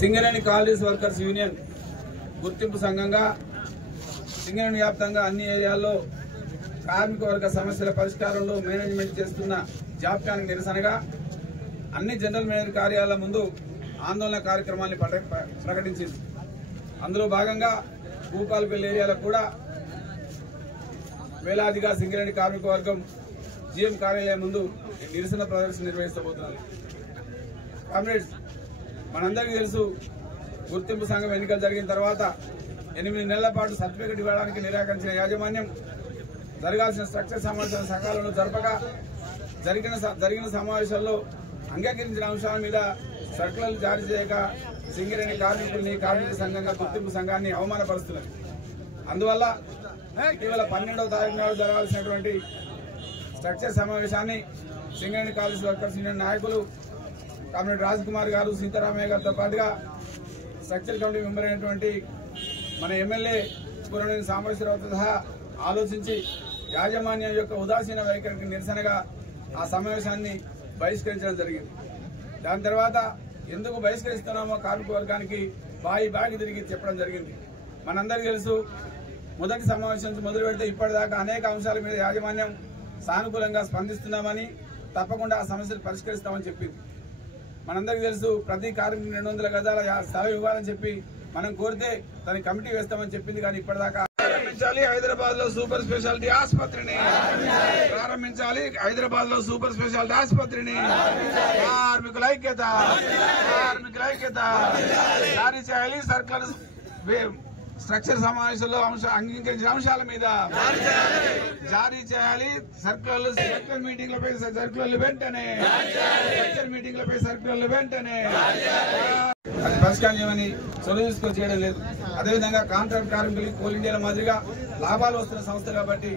Singareni colonies workers union గుర్తింపు సంఘంగా సింగరేణి వ్యాప్తంగా అన్ని ఏరియాల్లో కార్మిక వర్గ సమస్యల పరిష్కారంలో మేనేజ్మెంట్ చేస్తున్న జాప్యానికి నిరసనగా అన్ని జనరల్ మేనేజర్ కార్యాలయాల ముందు ఆందోళన కార్యక్రమాన్ని ప్రకటించింది. అందులో భాగంగా భూపాలపల్లి ఏరియాలో కూడా వేలాదిగా సింగరేణి కార్మిక వర్గం జీఎం కార్యాలయం ముందు నిరసన ప్రదర్శన నిర్వహిస్తబోతున్నారు. కామ్రేడ్స్, మనందరికీ తెలుసు, గుర్తింపు సంఘం ఎన్నికలు జరిగిన తర్వాత 8 నెలల పాటు సర్టిఫికెట్ ఇవ్వడానికి నిరాకరించిన యాజమాన్యం జరగాల్సిన స్ట్రక్చర్ సమావేశాలు సకాలంలో జరపక జరిగిన సమావేశాల్లో అంగీకరించిన అంశాల మీద సర్కులర్లు జారీ చేయక సింగరేణి కార్మికుల్ని కార్మిక సంఘంగా గుర్తింపు సంఘాన్ని అవమానపరుస్తున్నారు. అందువల్ల ఇటీవల 12వ తారీఖు నాడు జరగాల్సినటువంటి స్ట్రక్చర్ సమావేశాన్ని సింగరేణి కాలేజ్ వర్కర్స్ యూనియన్ నాయకులు కామ్రేడ్ రాజ్ కుమార్ గారు, సీతారామయ్య గారితో పాటుగా స్ట్రక్చర్ కమిటీ మెంబర్ అయినటువంటి మన ఎమ్మెల్యే పూర్ణనేని సాంబశివరావుతో సహా ఆలోచించి యాజమాన్యం యొక్క ఉదాసీన వైఖరికి నిరసనగా ఆ సమావేశాన్ని బహిష్కరించడం జరిగింది. దాని తర్వాత ఎందుకు బహిష్కరిస్తున్నామో కార్మిక వర్గానికి బాగి తిరిగి చెప్పడం జరిగింది. మనందరికీ తెలుసు, మొదటి సమావేశం నుంచి మొదలు పెడితే ఇప్పటిదాకా అనేక అంశాల మీద యాజమాన్యం సానుకూలంగా స్పందిస్తున్నామని, తప్పకుండా ఆ సమస్యలు పరిష్కరిస్తామని చెప్పింది. మనందరికీ తెలుసు, ప్రతి కార్మికుడు 200 గజాల స్థలం ఇవ్వాలని చెప్పి మనం కోరితే దాని కమిటీ వేస్తామని చెప్పింది. కానీ ఇప్పటిదాకా ప్రారంభించాలి హైదరాబాద్ లో సూపర్ స్పెషాలిటీ ఆసుపత్రిని, ప్రారంభించాలి హైదరాబాద్ లో సూపర్ స్పెషాలిటీ ఆసుపత్రిని. కార్మికుల ఐక్యత జారీ చేయాలి. సర్కారు స్ట్రక్చర్ సమావేశంలో అంగీకరించిన అంశాల మీద జారీ చేయాలి. సర్కులర్ మీటింగ్లపై సర్కులర్లు వెంటనే అది పరిష్కారం చేయమని సొల్యూషన్ చేయడం లేదు. అదేవిధంగా కాంట్రాక్ట్ కార్మికులు కోల్ ఇండియాల మాదిరిగా లాభాలు వస్తున్న సంస్థ కాబట్టి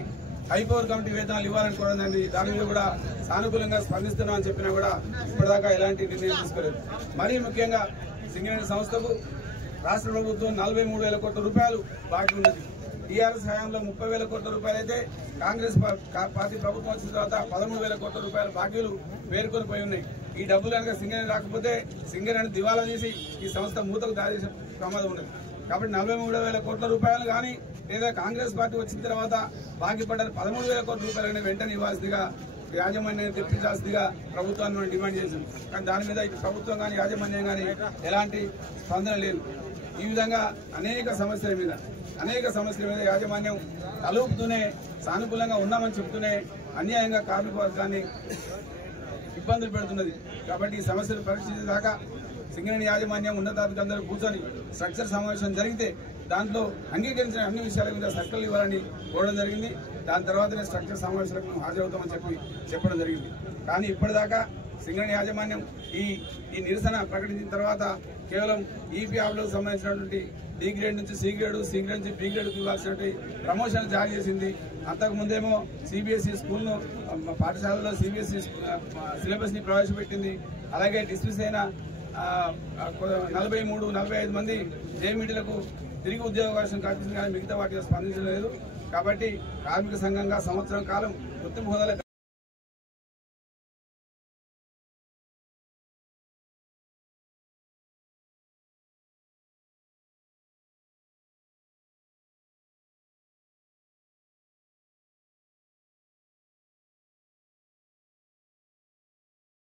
హైపవర్ కమిటీ వేతనాలు ఇవ్వాలని కోరదండి. దాని మీద కూడా సానుకూలంగా స్పందిస్తున్నామని చెప్పినా కూడా ఇప్పటిదాకా ఎలాంటి నిర్ణయం తీసుకోలేదు. మరీ ముఖ్యంగా సింగరేణి సంస్థకు రాష్ట్ర ప్రభుత్వం 43,000 కోట్ల రూపాయలు బాకీ ఉన్నది. టీఆర్ఎస్ హయాంలో 30,000 కోట్ల రూపాయలు అయితే కాంగ్రెస్ పార్టీ ప్రభుత్వం వచ్చిన తర్వాత 13,000 కోట్ల రూపాయల బాకీలు పేర్కొని పోయి ఉన్నాయి. ఈ డబ్బులు కనుక సింగరేణి రాకపోతే సింగరేణి దివాలా తీసి ఈ సంస్థ మూతకు దారి చేసే ప్రమాదం ఉన్నది. కాబట్టి 43,000 కోట్ల రూపాయలు కానీ లేదా కాంగ్రెస్ పార్టీ వచ్చిన తర్వాత బాకీ పడ్డ 13,000 కోట్ల రూపాయలు వెంటనే ఇవ్వాల్సిందిగా యాజమాన్యాన్ని తెప్పించాల్సిందిగా ప్రభుత్వాన్ని మనం డిమాండ్ చేశాం. కానీ దాని మీద ఇటు ప్రభుత్వం కానీ యాజమాన్యం కానీ ఎలాంటి స్పందన లేదు. ఈ విధంగా అనేక సమస్యల మీద యాజమాన్యం తలూపుతూనే సానుకూలంగా ఉన్నామని చెప్తూనే అన్యాయంగా కార్మిక వర్గాన్ని ఇబ్బందులు పెడుతున్నది. కాబట్టి ఈ సమస్యలు పరిశీలించేదాకా సింగరేణి యాజమాన్యం ఉన్నతాధికారులందరూ కూర్చొని స్ట్రక్చర్ సమావేశం జరిగితే దాంట్లో అంగీకరించిన అన్ని విషయాల మీద సర్కులు ఇవ్వాలని కోరడం జరిగింది. దాని తర్వాతనే స్ట్రక్చర్ సమావేశాలకు హాజరవుతామని చెప్పడం జరిగింది. కానీ ఇప్పటిదాకా సింగరేణి యాజమాన్యం ఈ నిరసన ప్రకటించిన తర్వాత కేవలం ఈపీ ఆఫ్లకు సంబంధించినటువంటి డి గ్రేడ్ నుంచి సి గ్రేడ్, సి గ్రేడ్ నుంచి బి గ్రేడ్కు ఇవ్వాల్సినటువంటి ప్రమోషన్ జారీ చేసింది. అంతకుముందేమో సిబిఎస్ఈ స్కూల్ను పాఠశాలలో సిబిఎస్ఈ సిలబస్ ని ప్రవేశపెట్టింది. అలాగే డిస్మిస్ అయిన 43-45 మంది జేమీటీలకు తిరిగి ఉద్యోగావకాశం కల్పించింది. కానీ మిగతా వాటిలో స్పందించలేదు. కాబట్టి కార్మిక సంఘంగా సంవత్సరం కాలం గుర్తింపు హోదాలో